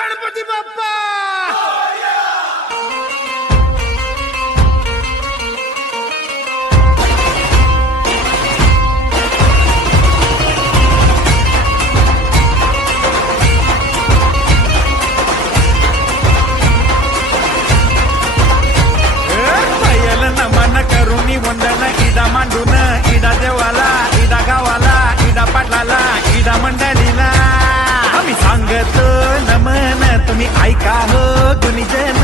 गणपती बाप्पा नमन करुणी वंदन इडा मांडून इडा देवाला इडा गावाला इडा पाटलाला इडा मंडळीला आम्ही सांगतो नमन तुम्ही ऐका हो गुणीजन